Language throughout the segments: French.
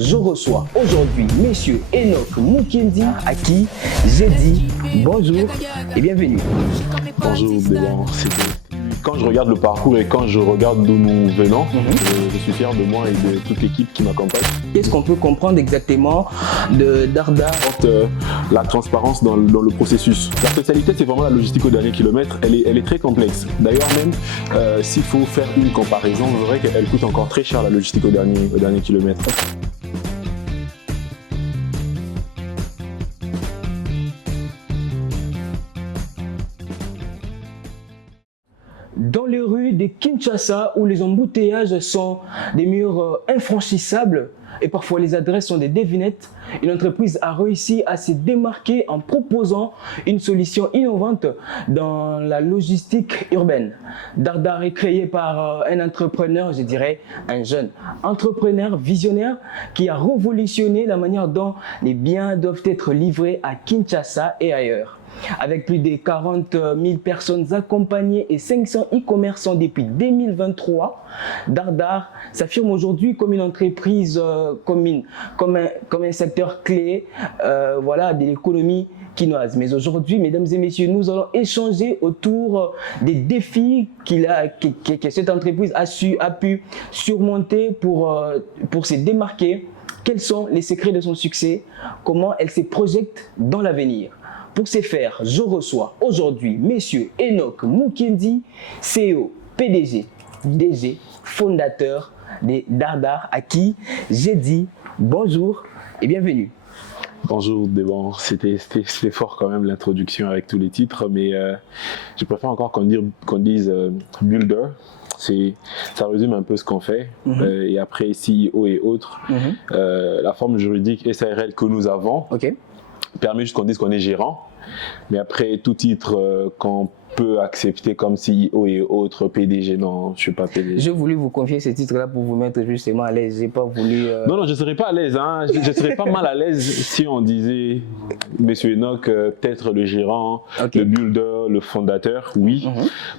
Je reçois aujourd'hui messieurs Enoch Mukendi à qui j'ai dit bonjour et bienvenue. Bonjour Déban, quand je regarde le parcours et quand je regarde d'où nous venons, je suis fier de moi et de toute l'équipe qui m'accompagne. Qu'est-ce qu'on peut comprendre exactement de Dardar? La transparence dans le processus. La spécialité, c'est vraiment la logistique au dernier kilomètre. Elle est très complexe. D'ailleurs même, s'il faut faire une comparaison, c'est vrai qu'elle coûte encore très cher la logistique au dernier kilomètre. Dans les rues de Kinshasa, où les embouteillages sont des murs infranchissables et parfois les adresses sont des devinettes, une entreprise a réussi à se démarquer en proposant une solution innovante dans la logistique urbaine. Dardar est créé par un entrepreneur, je dirais un jeune entrepreneur visionnaire qui a révolutionné la manière dont les biens doivent être livrés à Kinshasa et ailleurs. Avec plus de 40 000 personnes accompagnées et 500 e-commerçants depuis 2023, Dardar s'affirme aujourd'hui comme une entreprise, comme un secteur clé de l'économie quinoise. Mais aujourd'hui, mesdames et messieurs, nous allons échanger autour des défis que cette entreprise a pu surmonter pour se démarquer. Quels sont les secrets de son succès? Comment elle se projette dans l'avenir? Pour ce faire, je reçois aujourd'hui messieurs Enoch Mukendi, CEO, PDG, DG, fondateur de Dardar, à qui j'ai dit bonjour et bienvenue. Bonjour Déban, c'était fort quand même l'introduction avec tous les titres, mais je préfère encore qu'on dise builder. Ça résume un peu ce qu'on fait. Et après CEO et autres, la forme juridique SARL que nous avons permet juste qu'on dise qu'on est gérant. Mais après, tout titre qu'on peut accepter comme CEO et autres, PDG, non, je ne suis pas PDG. J'ai voulu vous confier ce titre-là pour vous mettre justement à l'aise. J'ai pas voulu... Non, je ne serais pas à l'aise. Hein. Je serais pas mal à l'aise si on disait, Monsieur Enoch, peut-être le gérant, le builder, le fondateur, oui.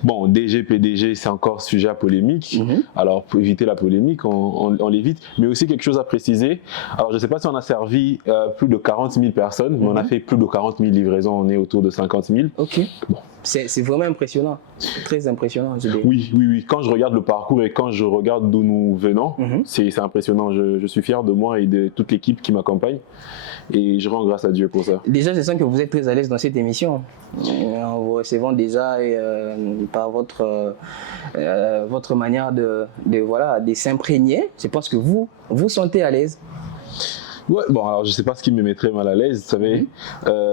Bon, DG, PDG, c'est encore sujet à polémique. Alors, pour éviter la polémique, on l'évite. Mais aussi quelque chose à préciser. Alors, je ne sais pas si on a servi plus de 40 000 personnes, mais on a fait plus de 40 000 livraisons. On est autour de 50 000. Ok. Bon. C'est vraiment impressionnant, très impressionnant. Oui. Quand je regarde le parcours et quand je regarde d'où nous venons, c'est impressionnant. Je suis fier de moi et de toute l'équipe qui m'accompagne et je rends grâce à Dieu pour ça. Déjà, je sens que vous êtes très à l'aise dans cette émission. En vous recevant déjà par votre manière de s'imprégner, je pense que vous sentez à l'aise. Ouais, bon, alors je ne sais pas ce qui me mettrait mal à l'aise. Vous savez,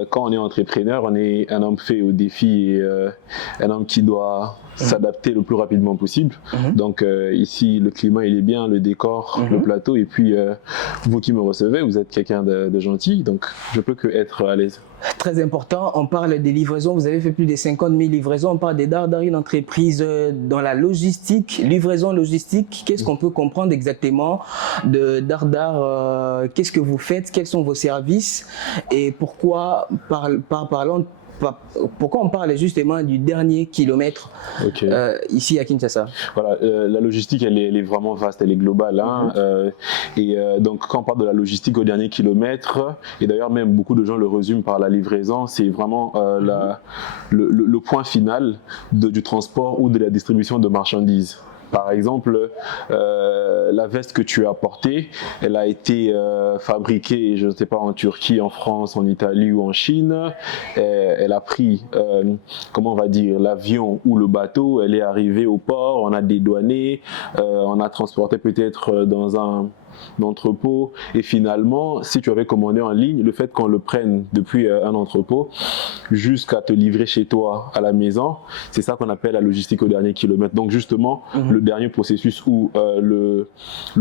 quand on est entrepreneur, on est un homme fait au défi et un homme qui doit s'adapter le plus rapidement possible. Donc ici, le climat, il est bien, le décor, le plateau. Et puis, vous qui me recevez, vous êtes quelqu'un de gentil. Donc, je peux que être à l'aise. Très important, on parle des livraisons. Vous avez fait plus de 50 000 livraisons. On parle des Dardar, une entreprise dans la logistique, livraison logistique. Qu'est-ce qu'on peut comprendre exactement de Dardar? Qu'est-ce que vous faites? Quels sont vos services? Et pourquoi on parle justement du dernier kilomètre ici à Kinshasa? Voilà, la logistique, elle est vraiment vaste, elle est globale. Hein, donc, quand on parle de la logistique au dernier kilomètre, et d'ailleurs même beaucoup de gens le résument par la livraison, c'est vraiment le point final du transport ou de la distribution de marchandises. Par exemple, la veste que tu as portée, elle a été fabriquée, je ne sais pas, en Turquie, en France, en Italie ou en Chine. Elle a pris, comment on va dire, l'avion ou le bateau. Elle est arrivée au port, on a dédouané, on a transporté peut-être dans un entrepôt, et finalement, si tu avais commandé en ligne, le fait qu'on le prenne depuis un entrepôt jusqu'à te livrer chez toi à la maison, c'est ça qu'on appelle la logistique au dernier kilomètre. Donc justement, le dernier processus ou le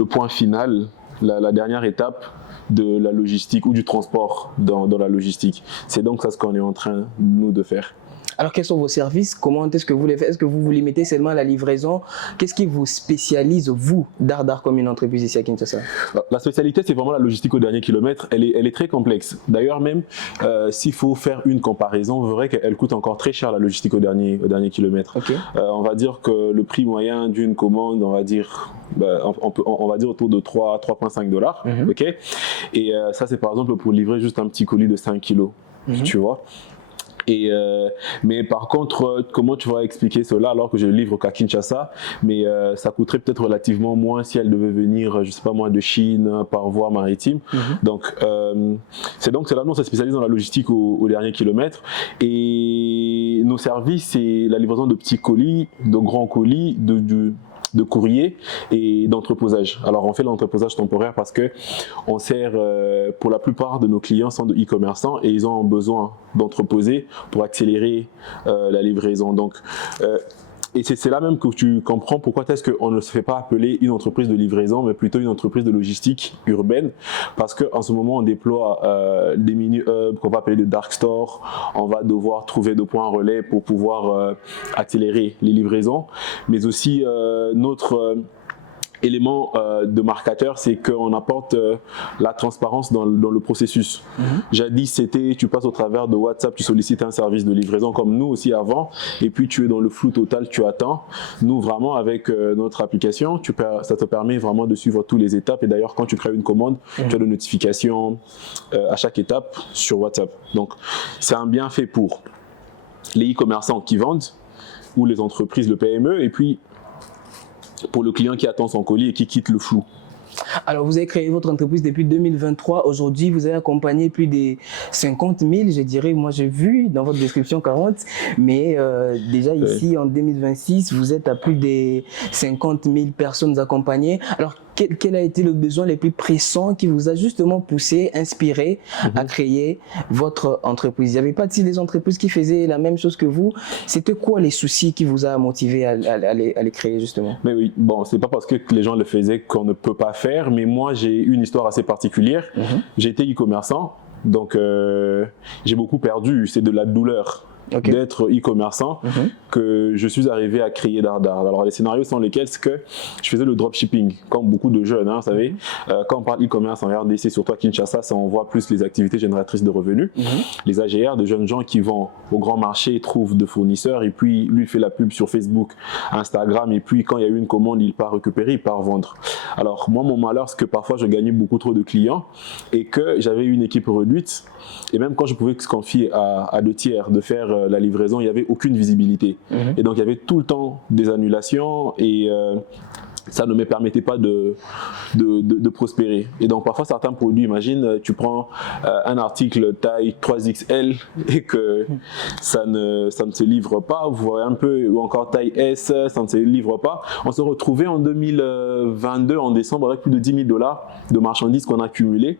point final, la dernière étape de la logistique ou du transport dans la logistique. C'est donc ça ce qu'on est en train, nous, de faire. Alors, quels sont vos services? Comment est-ce que vous les faites? Est-ce que vous vous limitez seulement à la livraison? Qu'est-ce qui vous spécialise, vous, Dardar, comme une entreprise ici à Kinshasa? La spécialité, c'est vraiment la logistique au dernier kilomètre. Elle est très complexe. D'ailleurs, même s'il faut faire une comparaison, vous verrez qu'elle coûte encore très cher, la logistique au dernier kilomètre. Okay. On va dire que le prix moyen d'une commande, on va dire autour de 3,5 $. Okay. Et ça, c'est par exemple pour livrer juste un petit colis de 5 kilos. Tu vois. Et mais par contre, comment tu vas expliquer cela alors que je livre qu'à Kinshasa, mais ça coûterait peut-être relativement moins si elle devait venir, je sais pas moi, de Chine par voie maritime. Donc c'est là nous on se spécialise dans la logistique au dernier kilomètre, et nos services, c'est la livraison de petits colis, de grands colis, de courrier et d'entreposage. Alors on fait l'entreposage temporaire parce que on sert, pour la plupart de nos clients sont de e-commerçants et ils ont besoin d'entreposer pour accélérer la livraison. Donc et c'est là même que tu comprends pourquoi est-ce qu'on ne se fait pas appeler une entreprise de livraison, mais plutôt une entreprise de logistique urbaine, parce qu'en ce moment on déploie des mini-hubs qu'on va appeler de dark store. On va devoir trouver de points relais pour pouvoir accélérer les livraisons, mais aussi notre élément de marquateur, c'est qu'on apporte la transparence dans le processus. Jadis, c'était tu passes au travers de WhatsApp, tu sollicites un service de livraison comme nous aussi avant, et puis tu es dans le flou total, tu attends. Nous, vraiment, avec notre application, ça te permet vraiment de suivre toutes les étapes. Et d'ailleurs, quand tu crées une commande, tu as des notifications à chaque étape sur WhatsApp. Donc, c'est un bienfait pour les e-commerçants qui vendent, ou les entreprises, le PME, et puis pour le client qui attend son colis et qui quitte le flou. Alors, vous avez créé votre entreprise depuis 2023. Aujourd'hui, vous avez accompagné plus de 50 000, je dirais. Moi, j'ai vu dans votre description 40, mais déjà ici, en 2026, vous êtes à plus de 50 000 personnes accompagnées. Alors, quel a été le besoin le plus pressant qui vous a justement poussé, inspiré à créer votre entreprise? Il n'y avait pas des entreprises qui faisaient la même chose que vous? C'était quoi les soucis qui vous a motivé à les créer justement? Mais oui, bon, c'est pas parce que les gens le faisaient qu'on ne peut pas faire, mais moi j'ai une histoire assez particulière. J'ai été e-commerçant, donc j'ai beaucoup perdu, c'est de la douleur. D'être e-commerçant que je suis arrivé à créer Dardar. Alors les scénarios sont lesquels? C'est que je faisais le dropshipping, comme beaucoup de jeunes, hein, vous savez. Quand on parle e-commerce en RDC, surtout à Kinshasa, ça on voit plus les activités génératrices de revenus. Les AGR, de jeunes gens qui vont au grand marché, trouvent de fournisseurs, et puis lui fait la pub sur Facebook, Instagram, et puis quand il y a eu une commande, il part récupérer, il part vendre. Alors moi, mon malheur, c'est que parfois je gagnais beaucoup trop de clients et que j'avais une équipe réduite, et même quand je pouvais se confier à 2 tiers de faire la livraison, il n'y avait aucune visibilité. Et donc il y avait tout le temps des annulations, et ça ne me permettait pas de prospérer. Et donc parfois certains produits, imagine, tu prends un article taille 3XL et que ça ne se livre pas, vous voyez un peu, ou encore taille S, ça ne se livre pas. On se retrouvait en 2022, en décembre, avec plus de 10 000 $ de marchandises qu'on a accumulées,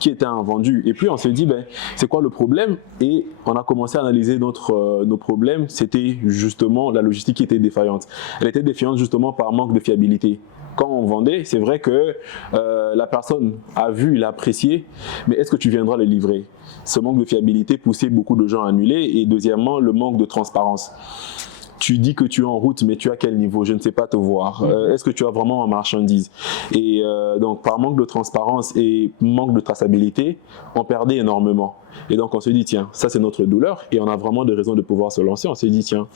qui étaient invendues. Et puis on s'est dit, ben, c'est quoi le problème? Et on a commencé à analyser nos problèmes. C'était justement la logistique qui était défaillante. Elle était défaillante justement par manque de fiabilité. Quand on vendait, c'est vrai que la personne a vu, il a apprécié, mais est-ce que tu viendras le livrer? Ce manque de fiabilité poussait beaucoup de gens à annuler. Et deuxièmement, le manque de transparence. Tu dis que tu es en route, mais tu as quel niveau? Je ne sais pas te voir. Est-ce que tu as vraiment ma marchandise? Et donc, par manque de transparence et manque de traçabilité, on perdait énormément. Et donc, on se dit, tiens, ça c'est notre douleur, et on a vraiment des raisons de pouvoir se lancer. On s'est dit, tiens,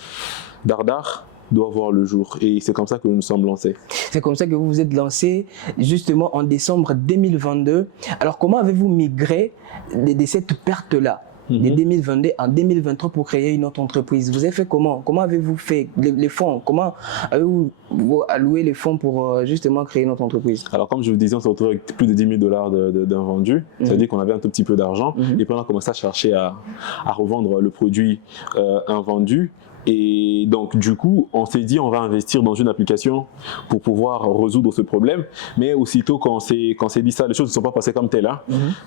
Dardar doit voir le jour, et c'est comme ça que nous nous sommes lancés. C'est comme ça que vous vous êtes lancé justement en décembre 2022. Alors, comment avez-vous migré de cette perte-là de 2022 en 2023 pour créer une autre entreprise? Vous avez fait comment? Comment avez-vous fait les fonds? Comment avez-vous alloué les fonds pour justement créer une autre entreprise? Alors comme je vous disais, on se retrouve avec plus de 10 000 $ d'invendus. C'est-à-dire qu'on avait un tout petit peu d'argent, et puis on a commencé à chercher à revendre le produit invendu. Et donc, du coup, on s'est dit, on va investir dans une application pour pouvoir résoudre ce problème. Mais aussitôt qu'on s'est dit ça, les choses ne sont pas passées comme tel, hein,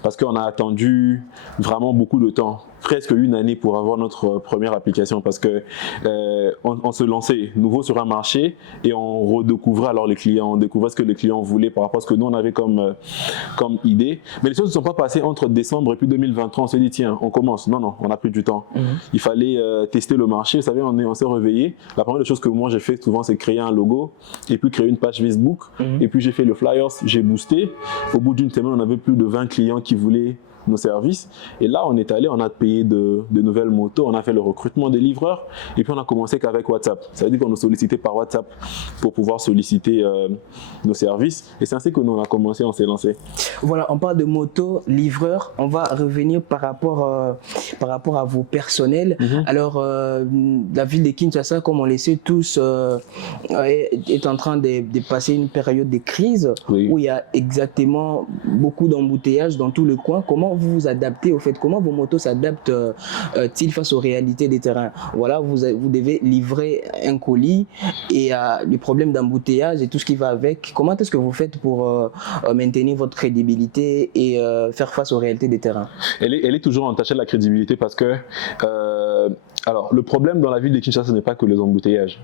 parce qu'on a attendu vraiment beaucoup de temps, presque une année pour avoir notre première application, parce que on se lançait nouveau sur un marché et on redécouvrait alors les clients, on découvrait ce que les clients voulaient par rapport à ce que nous on avait comme idée. Mais les choses ne sont pas passées entre décembre et puis 2023. On s'est dit tiens, on commence. Non, on a pris du temps. Il fallait tester le marché. Vous savez, on s'est réveillé. La première chose que moi j'ai fait souvent, c'est créer un logo et puis créer une page Facebook. Et puis j'ai fait le flyers, j'ai boosté. Au bout d'une semaine, on avait plus de 20 clients qui voulaient nos services. Et là, on est allé, on a payé de nouvelles motos, on a fait le recrutement des livreurs et puis on a commencé qu'avec WhatsApp. Ça veut dire qu'on nous sollicitait par WhatsApp pour pouvoir solliciter nos services. Et c'est ainsi que nous, on a commencé, on s'est lancé. Voilà, on parle de moto, livreur. On va revenir par rapport à vos personnels. Alors, la ville de Kinshasa, comme on le sait tous, est en train de passer une période de crise où il y a exactement beaucoup d'embouteillages dans tout le coin. Comment vous vous adaptez au fait? Comment vos motos s'adaptent-ils face aux réalités des terrains? Voilà, vous devez livrer un colis et les problèmes d'embouteillage et tout ce qui va avec. Comment est-ce que vous faites pour maintenir votre crédibilité et faire face aux réalités des terrains? Elle est toujours entachée de la crédibilité parce que alors, le problème dans la ville de Kinshasa, ce n'est pas que les embouteillages.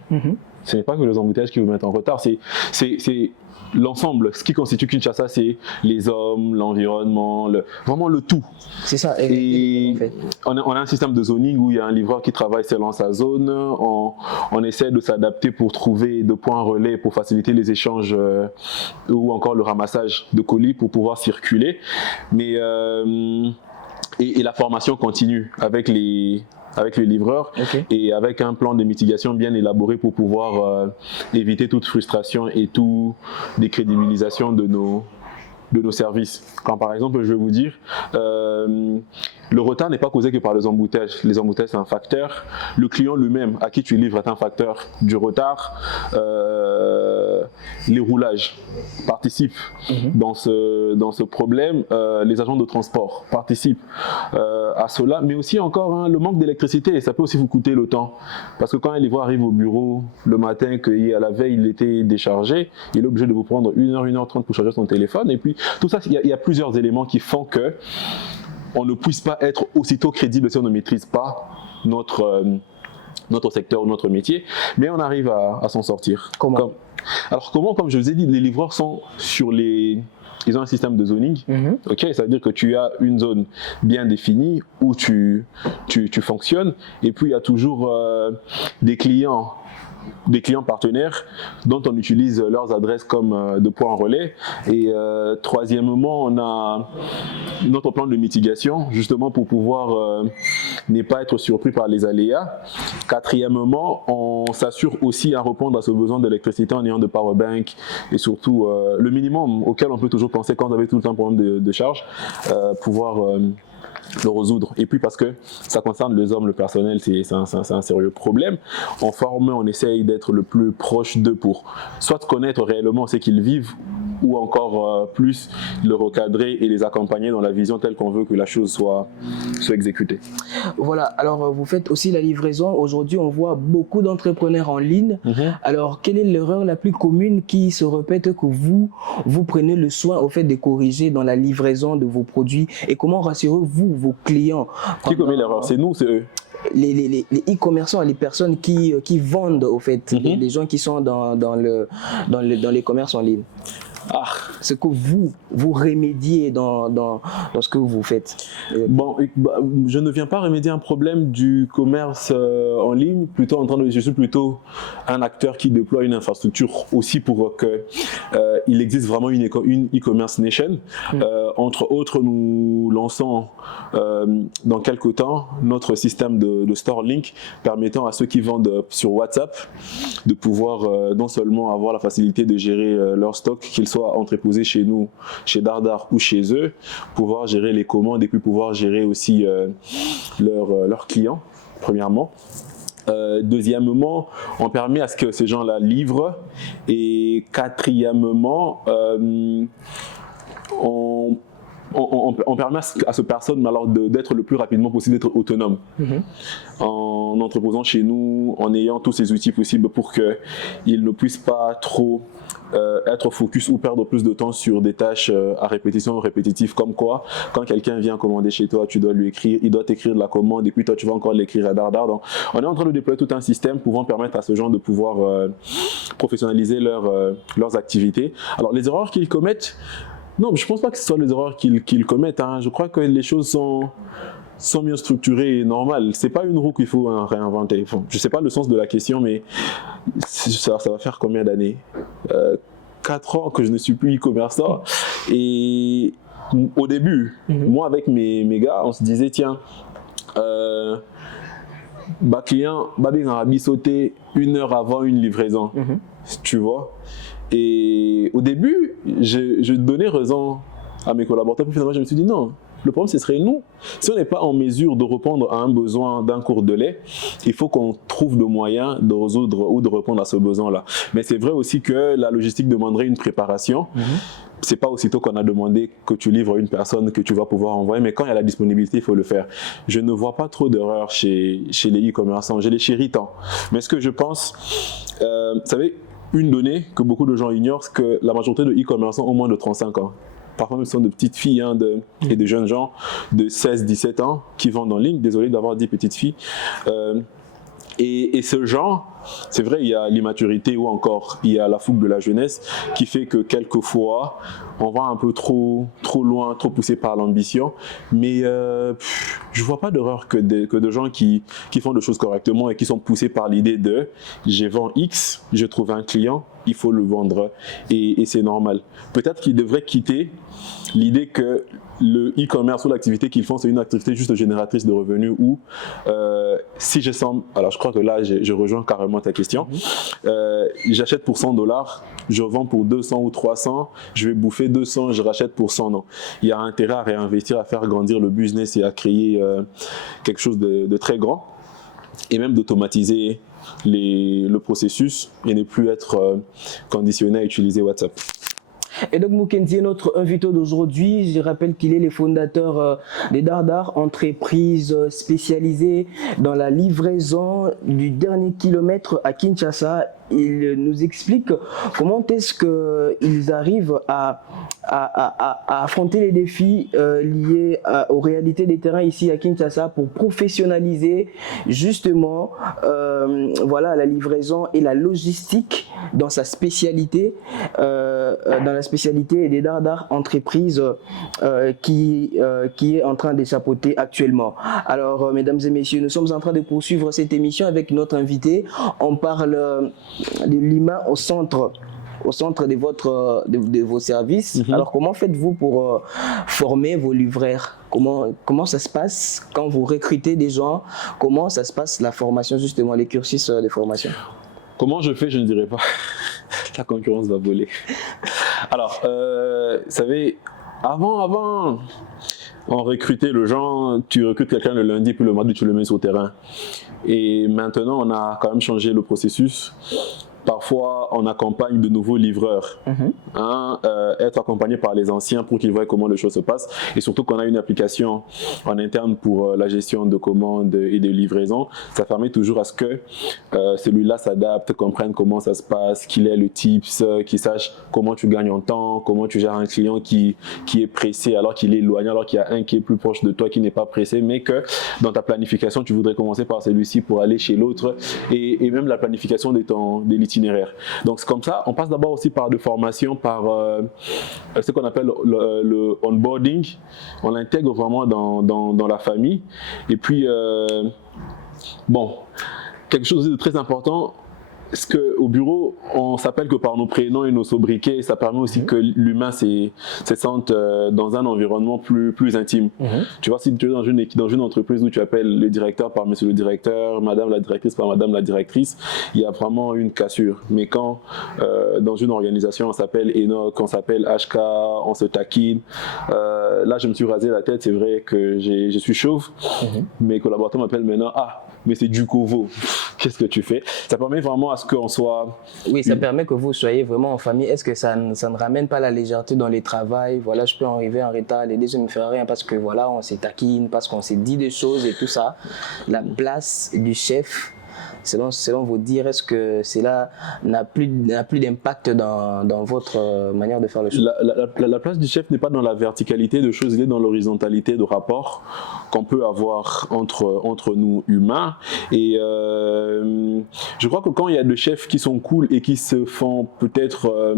Ce n'est pas que les embouteillages qui vous mettent en retard. C'est l'ensemble. Ce qui constitue Kinshasa, c'est les hommes, l'environnement, vraiment le tout. C'est ça. Et en fait, on a un système de zoning où il y a un livreur qui travaille selon sa zone. On essaie de s'adapter pour trouver de points relais pour faciliter les échanges ou encore le ramassage de colis pour pouvoir circuler. Mais et la formation continue avec les livreurs et avec un plan de mitigation bien élaboré pour pouvoir éviter toute frustration et toute décrédibilisation de nos services. Quand par exemple, je vais vous dire, le retard n'est pas causé que par les embouteillages. Les embouteillages, c'est un facteur. Le client lui-même à qui tu livres est un facteur du retard. Les roulages participent dans ce problème. Les agents de transport participent à cela. Mais aussi encore le manque d'électricité. Ça peut aussi vous coûter le temps. Parce que quand un livreur arrive au bureau le matin, qu'à la veille il était déchargé, il est obligé de vous prendre 1h, 1h30 pour charger son téléphone. Et puis tout ça, il y a plusieurs éléments qui font que on ne puisse pas être aussitôt crédible si on ne maîtrise pas notre secteur ou notre métier, mais on arrive à s'en sortir. Comment? Alors comment? Comme je vous ai dit, les livreurs sont ils ont un système de zoning, ça veut dire que tu as une zone bien définie où tu fonctionnes, et puis il y a toujours des clients partenaires dont on utilise leurs adresses comme de points relais. Et troisièmement, on a notre plan de mitigation, justement pour pouvoir ne pas être surpris par les aléas. Quatrièmement, on s'assure aussi à répondre à ce besoin d'électricité en ayant de power bank et surtout le minimum auquel on peut toujours penser quand on avait tout le temps un problème de charge, pouvoir le résoudre. Et puis parce que ça concerne les hommes, le personnel, c'est un sérieux problème. En formant, on essaye d'être le plus proche d'eux pour soit connaître réellement ce qu'ils vivent ou encore plus le recadrer et les accompagner dans la vision telle qu'on veut que la chose soit exécutée. Voilà, alors vous faites aussi la livraison. Aujourd'hui, on voit beaucoup d'entrepreneurs en ligne. Alors, quelle est l'erreur la plus commune qui se répète que vous prenez le soin au fait de corriger dans la livraison de vos produits, et comment rassurez-vous vos clients? Qui commet l'erreur? C'est nous, c'est eux? Les e-commerçants, les personnes qui vendent au fait, les gens qui sont dans les commerces en ligne. Ce que vous remédiez dans ce que vous faites. Bon, je ne viens pas remédier un problème du commerce en ligne, je suis plutôt un acteur qui déploie une infrastructure aussi pour qu'il existe vraiment une e-commerce nation. Entre autres, nous lançons dans quelques temps notre système de store link permettant à ceux qui vendent sur WhatsApp de pouvoir non seulement avoir la facilité de gérer leur stock, qu'ils soient entreposés chez nous, chez Dardar ou chez eux, pouvoir gérer les commandes et puis pouvoir gérer aussi leurs clients, premièrement. Deuxièmement, on permet à ce que ces gens-là livrent. Et quatrièmement, on permet à cette personne d'être le plus rapidement possible, d'être autonome. en entreposant chez nous, en ayant tous ces outils possibles pour qu'ils ne puissent pas trop être focus ou perdre plus de temps sur des tâches à répétition répétitive, comme quoi quand quelqu'un vient commander chez toi, tu dois lui écrire, il doit t'écrire la commande et puis toi tu vas encore l'écrire à dardard. Donc on est en train de déployer tout un système pouvant permettre à ce genre de pouvoir professionnaliser leurs activités. Alors les erreurs qu'ils commettent, non, je ne pense pas que ce soit les erreurs qu'ils commettent, hein. Je crois que les choses sont mieux structurées et normales. Ce n'est pas une roue qu'il faut réinventer. Enfin, je ne sais pas le sens de la question, mais ça va faire combien d'années 4 ans que je ne suis plus e-commerçant. Et au début, moi avec mes gars, on se disait, tiens, client, va sauter 1 heure avant une livraison, tu vois. Et au début, je donnais raison à mes collaborateurs, puis finalement je me suis dit non, le problème ce serait nous. Si on n'est pas en mesure de répondre à un besoin d'un cours de lait, il faut qu'on trouve le moyen de résoudre ou de répondre à ce besoin-là. Mais c'est vrai aussi que la logistique demanderait une préparation. C'est pas aussitôt qu'on a demandé que tu livres une personne que tu vas pouvoir envoyer, mais quand il y a la disponibilité, il faut le faire. Je ne vois pas trop d'erreurs chez les e-commerçants, je les chéris tant. Mais ce que je pense, vous savez, une donnée que beaucoup de gens ignorent, c'est que la majorité de e-commerçants ont moins de 35 ans. Parfois même ce sont de petites filles et de jeunes gens de 16-17 ans qui vendent en ligne. Désolé d'avoir dit petites filles. Et ce genre, c'est vrai, il y a l'immaturité ou encore il y a la fougue de la jeunesse qui fait que quelquefois, on va un peu trop loin, trop poussé par l'ambition. Mais je ne vois pas d'erreur que de gens qui font des choses correctement et qui sont poussés par l'idée de « je vends X, je trouve un client, il faut le vendre » et c'est normal. Peut-être qu'ils devraient quitter l'idée que le e-commerce ou l'activité qu'ils font, c'est une activité juste génératrice de revenus ou si je sens, alors je crois que là je rejoins carrément ta question, j'achète pour $100, je vends pour 200 ou 300, je vais bouffer 200, je rachète pour 100, non. Il y a intérêt à réinvestir, à faire grandir le business et à créer quelque chose de très grand et même d'automatiser le processus et ne plus être conditionné à utiliser WhatsApp. Et donc Mukenzi est notre invité d'aujourd'hui. Je rappelle qu'il est le fondateur des Dardar, entreprise spécialisée dans la livraison du dernier kilomètre à Kinshasa. Il nous explique comment est-ce qu'ils arrivent à affronter les défis liés aux réalités des terrains ici à Kinshasa pour professionnaliser justement voilà, la livraison et la logistique dans sa spécialité, dans la spécialité des Dardar, entreprise qui est en train de chapeauter actuellement. Alors, mesdames et messieurs, nous sommes en train de poursuivre cette émission avec notre invité. On parle de l'humain au centre de vos services. Alors, comment faites-vous pour former vos livreurs? Comment ça se passe quand vous recrutez des gens? Comment ça se passe la formation, justement, les cursus de formation? Comment je fais, je ne dirais pas. La concurrence va voler. Alors, vous savez, avant, on recrutait le gens, tu recrutes quelqu'un le lundi, puis le mardi, tu le mets sur le terrain. Et maintenant, on a quand même changé le processus. Parfois, on accompagne de nouveaux livreurs, être accompagné par les anciens pour qu'ils voient comment les choses se passent. Et surtout qu'on a une application en interne pour la gestion de commandes et de livraison. Ça permet toujours à ce que celui-là s'adapte, comprenne comment ça se passe, qu'il ait le tips, qu'il sache comment tu gagnes en temps, comment tu gères un client qui est pressé alors qu'il est éloigné, alors qu'il y a un qui est plus proche de toi qui n'est pas pressé, mais que dans ta planification, tu voudrais commencer par celui-ci pour aller chez l'autre et même la planification de l'itinéraire. Donc c'est comme ça, on passe d'abord aussi par des formations, par ce qu'on appelle le onboarding. On l'intègre vraiment dans la famille. Et puis, bon, quelque chose de très important, c'est qu'au bureau, on s'appelle que par nos prénoms et nos sobriquets. Ça permet aussi que l'humain se sente dans un environnement plus intime. Tu vois, si tu es dans une entreprise où tu appelles le directeur par monsieur le directeur, madame la directrice par madame la directrice, il y a vraiment une cassure. Mais quand dans une organisation, on s'appelle Enoch, on s'appelle HK, on se taquine, là je me suis rasé la tête, c'est vrai que je suis chauve. Mes collaborateurs m'appellent maintenant, ah, mais c'est du Kovo. qu'est-ce que tu fais. Ça permet vraiment à ce qu'on soit... Oui, ça permet que vous soyez vraiment en famille. Est-ce que ça ne ramène pas la légèreté dans les travails? Voilà, je peux arriver en retard, les deux ne me font rien parce que voilà, on s'est taquine, parce qu'on s'est dit des choses et tout ça. La place du chef, selon vos dires, est-ce que cela n'a plus d'impact dans votre manière de faire les choses? La place du chef n'est pas dans la verticalité de choses, il est dans l'horizontalité de rapport qu'on peut avoir entre nous humains. Et je crois que quand il y a des chefs qui sont cool et qui se font peut-être...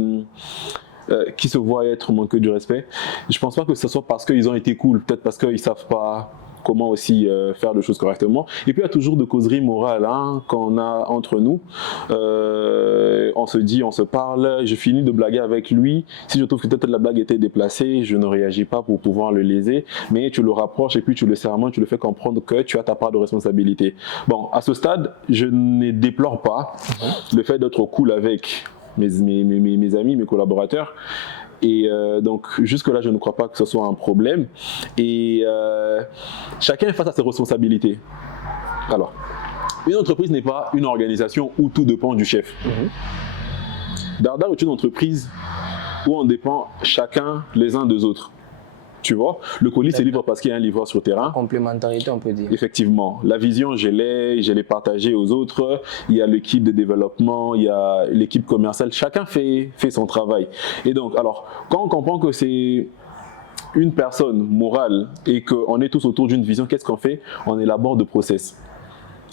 qui se voient être manqués du respect, je pense pas que ce soit parce qu'ils ont été cool, peut-être parce qu'ils savent pas comment aussi faire les choses correctement. Et puis il y a toujours de causeries morales qu'on a entre nous. On se dit, on se parle, je finis de blaguer avec lui. Si je trouve que peut-être la blague était déplacée, je ne réagis pas pour pouvoir le léser, mais tu le rapproches et puis tu le sermentes, tu le fais comprendre que tu as ta part de responsabilité. Bon, à ce stade, je ne déplore pas le fait d'être cool avec mes amis, mes collaborateurs. Et donc jusque-là, je ne crois pas que ce soit un problème. Et chacun est face à ses responsabilités. Alors, une entreprise n'est pas une organisation où tout dépend du chef. Dardar est une entreprise où on dépend chacun les uns des autres. Tu vois, le colis se livre parce qu'il y a un livreur sur terrain. Complémentarité, on peut dire. Effectivement, la vision, je l'ai partagée aux autres. Il y a l'équipe de développement, il y a l'équipe commerciale. Chacun fait son travail. Et donc, alors, quand on comprend que c'est une personne morale et qu'on est tous autour d'une vision, qu'est-ce qu'on fait? On élabore de process.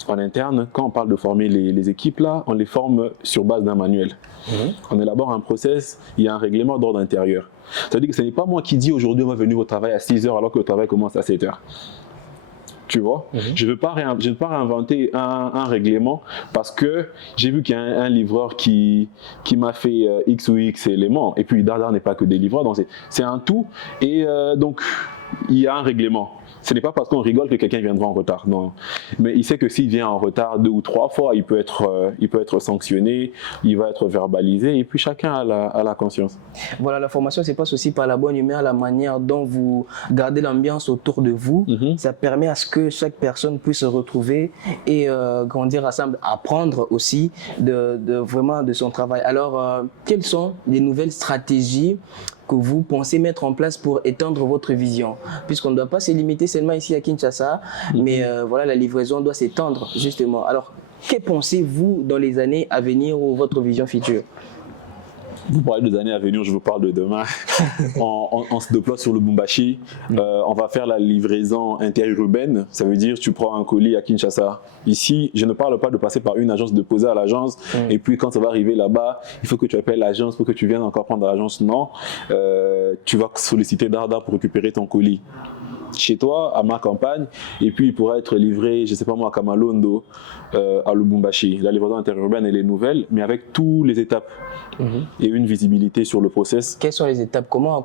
En interne, quand on parle de former les équipes, là, on les forme sur base d'un manuel. On élabore un process, il y a un règlement d'ordre intérieur. C'est-à-dire que ce n'est pas moi qui dis aujourd'hui on va venir au travail à 6 heures alors que le travail commence à 7 heures. Tu vois, je ne veux pas réinventer un règlement parce que j'ai vu qu'il y a un livreur qui m'a fait X ou X éléments. Et puis Dardar n'est pas que des livreurs, donc c'est un tout. Et donc, il y a un règlement. Ce n'est pas parce qu'on rigole que quelqu'un viendra en retard, non. Mais il sait que s'il vient en retard 2 ou 3 fois, il peut être sanctionné, il va être verbalisé, et puis chacun a la conscience. Voilà, la formation se passe aussi par la bonne humeur, la manière dont vous gardez l'ambiance autour de vous. Ça permet à ce que chaque personne puisse se retrouver et grandir ensemble, apprendre aussi vraiment de son travail. Alors, quelles sont les nouvelles stratégies que vous pensez mettre en place pour étendre votre vision, puisqu'on ne doit pas se limiter seulement ici à Kinshasa, mais voilà, la livraison doit s'étendre justement. Alors, que pensez-vous dans les années à venir ou votre vision future? Vous parlez des années à venir, je vous parle de demain. On se déploie sur le Lubumbashi. On va faire la livraison interurbaine. Ça veut dire tu prends un colis à Kinshasa. Ici, je ne parle pas de passer par une agence, de poser à l'agence. Et puis quand ça va arriver là-bas, il faut que tu appelles l'agence pour que tu viennes encore prendre l'agence. Non, tu vas solliciter Dardar pour récupérer ton colis chez toi, à ma campagne, et puis il pourra être livré, je ne sais pas moi, à Kamalondo, à Lubumbashi. La livraison interurbaine, elle est nouvelle, mais avec toutes les étapes et une visibilité sur le process. Quelles sont les étapes? Comment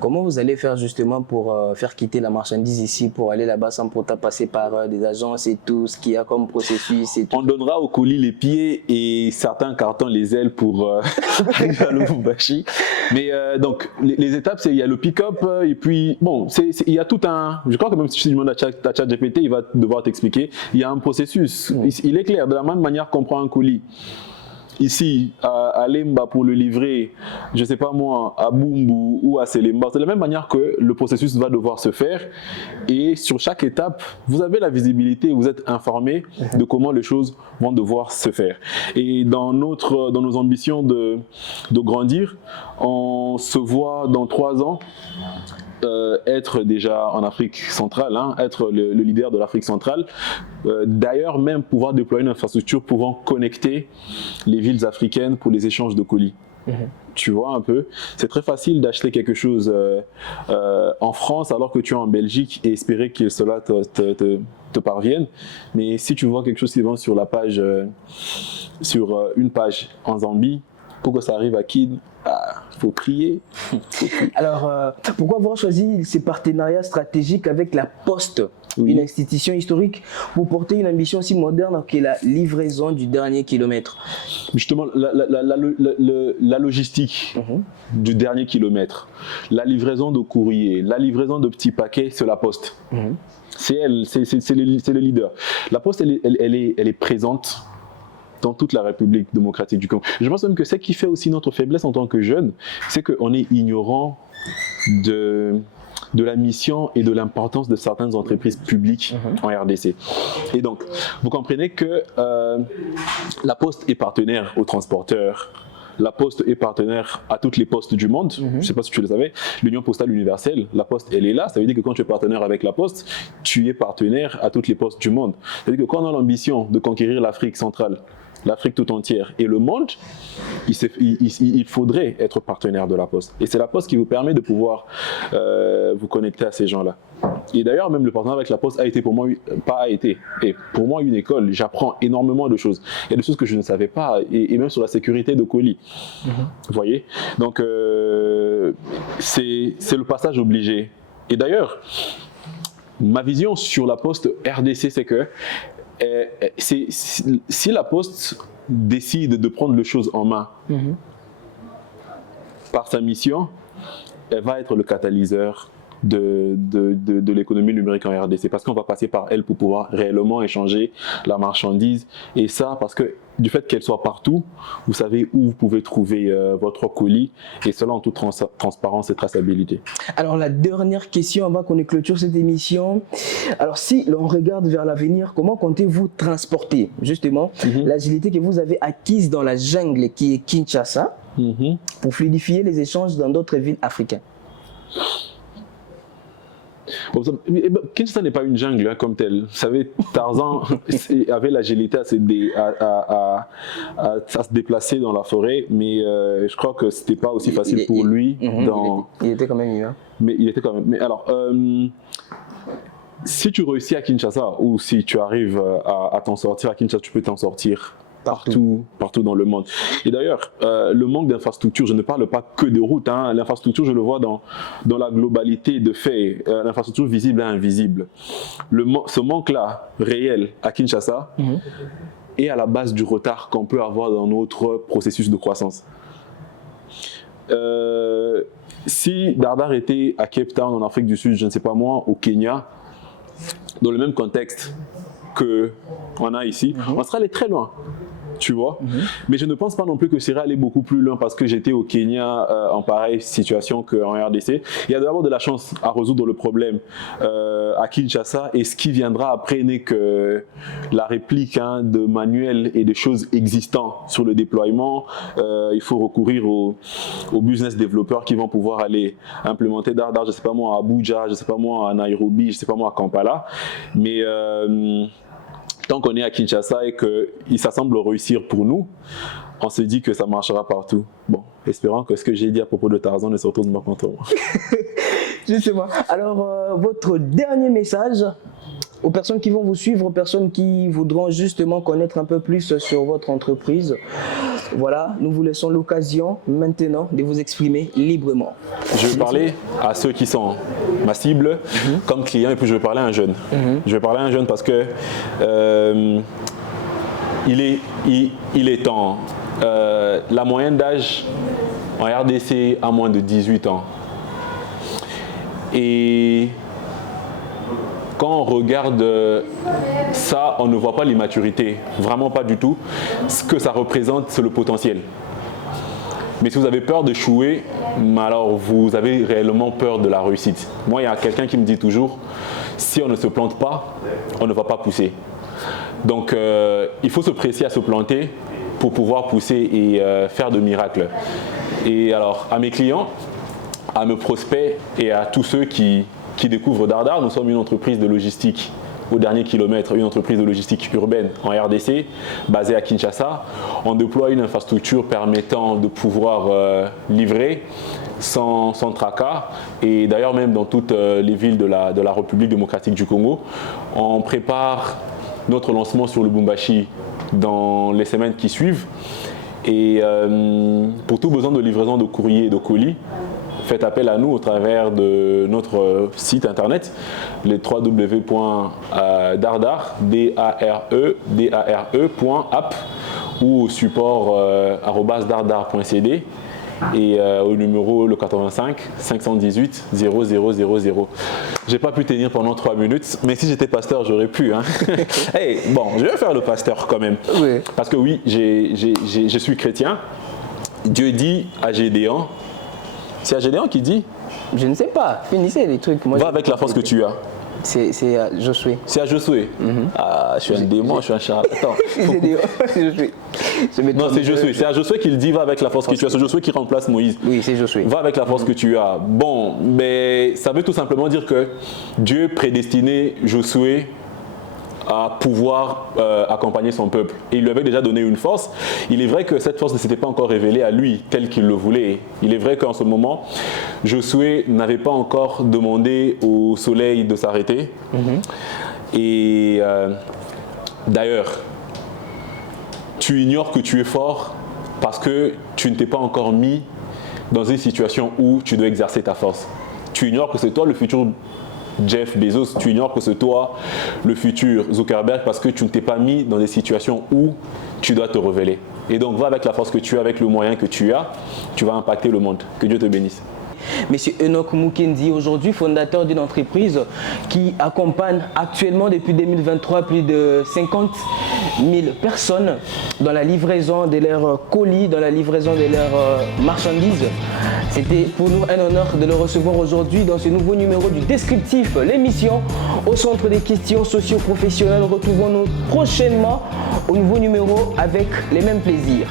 vous allez faire justement pour faire quitter la marchandise ici, pour aller là-bas sans pour passer par des agences et tout, ce qu'il y a comme processus et tout? On donnera au colis les pieds et certains cartons les ailes pour arriver à Lubumbashi. Mais donc, les étapes, il y a le pick-up, et puis, bon, il y a tout un... Je crois que même si tu demandes à ChatGPT, il va devoir t'expliquer. Il y a un processus. Il est clair, de la même manière qu'on prend un colis. Ici, à Lemba pour le livrer, je ne sais pas moi, à Bumbu ou à Selemba, c'est de la même manière que le processus va devoir se faire. Et sur chaque étape, vous avez la visibilité, vous êtes informé de comment les choses vont devoir se faire. Et dans nos ambitions de grandir, on se voit dans 3 ans être déjà en Afrique centrale, être le leader de l'Afrique centrale. D'ailleurs, même pouvoir déployer une infrastructure pouvant connecter les villes africaines pour les échanges de colis. Tu vois un peu, c'est très facile d'acheter quelque chose en France alors que tu es en Belgique et espérer que cela te parvienne. Mais si tu vois quelque chose qui vend sur la page, sur une page en Zambie, Pour que ça arrive à Kin, faut prier. Alors, pourquoi avoir choisi ces partenariats stratégiques avec la Poste, une institution historique, pour porter une ambition aussi moderne que la livraison du dernier kilomètre? Justement, la logistique du dernier kilomètre, la livraison de courrier, la livraison de petits paquets, c'est la Poste. C'est elle, c'est le leader. La Poste, elle est présente dans toute la République démocratique du Congo. Je pense même que ce qui fait aussi notre faiblesse en tant que jeunes, c'est qu'on est ignorant de la mission et de l'importance de certaines entreprises publiques en RDC. Et donc, vous comprenez que la Poste est partenaire aux transporteurs, la Poste est partenaire à toutes les postes du monde. Je ne sais pas si tu le savais. L'Union postale universelle, la Poste, elle est là. Ça veut dire que quand tu es partenaire avec la Poste, tu es partenaire à toutes les postes du monde. Ça veut dire que quand on a l'ambition de conquérir l'Afrique centrale, l'Afrique tout entière et le monde, il faudrait être partenaire de la Poste. Et c'est la Poste qui vous permet de pouvoir vous connecter à ces gens-là. Et d'ailleurs, même le partenariat avec la Poste a été pour moi, pour moi une école. J'apprends énormément de choses. Il y a des choses que je ne savais pas, et même sur la sécurité de colis. Vous voyez? Donc, c'est le passage obligé. Et d'ailleurs, ma vision sur la Poste RDC, c'est que si la Poste décide de prendre les choses en main par sa mission, elle va être le catalyseur de l'économie numérique en RDC, parce qu'on va passer par elle pour pouvoir réellement échanger la marchandise. Et ça, parce que du fait qu'elle soit partout, vous savez où vous pouvez trouver votre colis, et cela en toute transparence et traçabilité. Alors la dernière question avant qu'on ait clôture cette émission. Alors si l'on regarde vers l'avenir, comment comptez-vous transporter justement l'agilité que vous avez acquise dans la jungle qui est Kinshasa pour fluidifier les échanges dans d'autres villes africaines? Kinshasa n'est pas une jungle comme telle. Vous savez, Tarzan avait l'agilité à se déplacer dans la forêt, mais je crois que c'était pas aussi facile pour lui. Il était quand même humain. Mais il était quand même. Mais alors, si tu réussis à Kinshasa, ou si tu arrives à t'en sortir à Kinshasa, tu peux t'en sortir partout dans le monde. Et d'ailleurs, le manque d'infrastructures, je ne parle pas que de routes, l'infrastructure, je le vois dans la globalité de faits, l'infrastructure visible et invisible. Ce manque-là, réel, à Kinshasa, est à la base du retard qu'on peut avoir dans notre processus de croissance. Si Dardar était à Cape Town, en Afrique du Sud, je ne sais pas moi, au Kenya, dans le même contexte qu'on a ici, on serait allé très loin. Tu vois, mais je ne pense pas non plus que c'est allé beaucoup plus loin parce que j'étais au Kenya en pareille situation qu'en RDC. Il y a d'abord de la chance à résoudre le problème à Kinshasa, et ce qui viendra après n'est que la réplique de manuels et des choses existantes sur le déploiement. Il faut recourir aux business développeurs qui vont pouvoir aller implémenter Dardar, je ne sais pas moi, à Abuja, je ne sais pas moi, à Nairobi, je ne sais pas moi, à Kampala. Mais tant qu'on est à Kinshasa et que ça semble réussir pour nous, on se dit que ça marchera partout. Bon, espérons que ce que j'ai dit à propos de Tarzan ne se retourne pas contre moi. Justement. Alors, votre dernier message aux personnes qui vont vous suivre, aux personnes qui voudront justement connaître un peu plus sur votre entreprise. Voilà, nous vous laissons l'occasion maintenant de vous exprimer librement. Je vais parler à ceux qui sont ma cible comme client, et puis je vais parler à un jeune. Je vais parler à un jeune parce que il est temps. La moyenne d'âge en RDC a moins de 18 ans. Et quand on regarde ça, on ne voit pas l'immaturité, vraiment pas du tout. Ce que ça représente, c'est le potentiel. Mais si vous avez peur d'échouer, alors vous avez réellement peur de la réussite. Moi, il y a quelqu'un qui me dit toujours, si on ne se plante pas, on ne va pas pousser. Donc, il faut se presser à se planter pour pouvoir pousser et faire de miracles. Et alors, à mes clients, à mes prospects et à tous ceux qui découvrent Dardar, nous sommes une entreprise de logistique au dernier kilomètre, une entreprise de logistique urbaine en RDC, basée à Kinshasa. On déploie une infrastructure permettant de pouvoir livrer sans tracas, et d'ailleurs même dans toutes les villes de la République démocratique du Congo. On prépare notre lancement sur le Lubumbashi dans les semaines qui suivent. Et pour tout besoin de livraison de courrier et de colis, faites appel à nous au travers de notre site internet, les www.dardar.app ou au support @dardar.cd et au numéro le 85 518 0000. J'ai pas pu tenir pendant 3 minutes, mais si j'étais pasteur, j'aurais pu. Hein. Hey, bon, je vais faire le pasteur quand même. Oui. Parce que oui, je suis chrétien. Dieu dit à Gédéon, c'est à Gédéon qui dit, Je ne sais pas, finissez les trucs. Moi, va avec la force que tu as. C'est Josué. C'est à Josué. Ah, je suis un démon, je suis un charlatan. C'est Josué. Non, c'est Josué. C'est à Josué qu'il dit va avec la force que tu as. C'est Josué qui remplace Moïse. Oui, c'est Josué. Va avec la force que tu as. Bon, mais ça veut tout simplement dire que Dieu prédestinait Josué à pouvoir accompagner son peuple. Et il lui avait déjà donné une force. Il est vrai que cette force ne s'était pas encore révélée à lui telle qu'il le voulait. Il est vrai qu'en ce moment, Josué n'avait pas encore demandé au soleil de s'arrêter. Et d'ailleurs, tu ignores que tu es fort parce que tu ne t'es pas encore mis dans une situation où tu dois exercer ta force. Tu ignores que c'est toi le futur Jeff Bezos, tu ignores que c'est toi le futur Zuckerberg parce que tu ne t'es pas mis dans des situations où tu dois te révéler. Et donc va avec la force que tu as, avec le moyen que tu as, tu vas impacter le monde. Que Dieu te bénisse. Monsieur Enoch Mukendi, aujourd'hui fondateur d'une entreprise qui accompagne actuellement depuis 2023 plus de 50 000 personnes dans la livraison de leurs colis, dans la livraison de leurs marchandises. C'était pour nous un honneur de le recevoir aujourd'hui dans ce nouveau numéro du Descriptif, l'émission au centre des questions socio-professionnelles. Retrouvons-nous prochainement au nouveau numéro avec les mêmes plaisirs.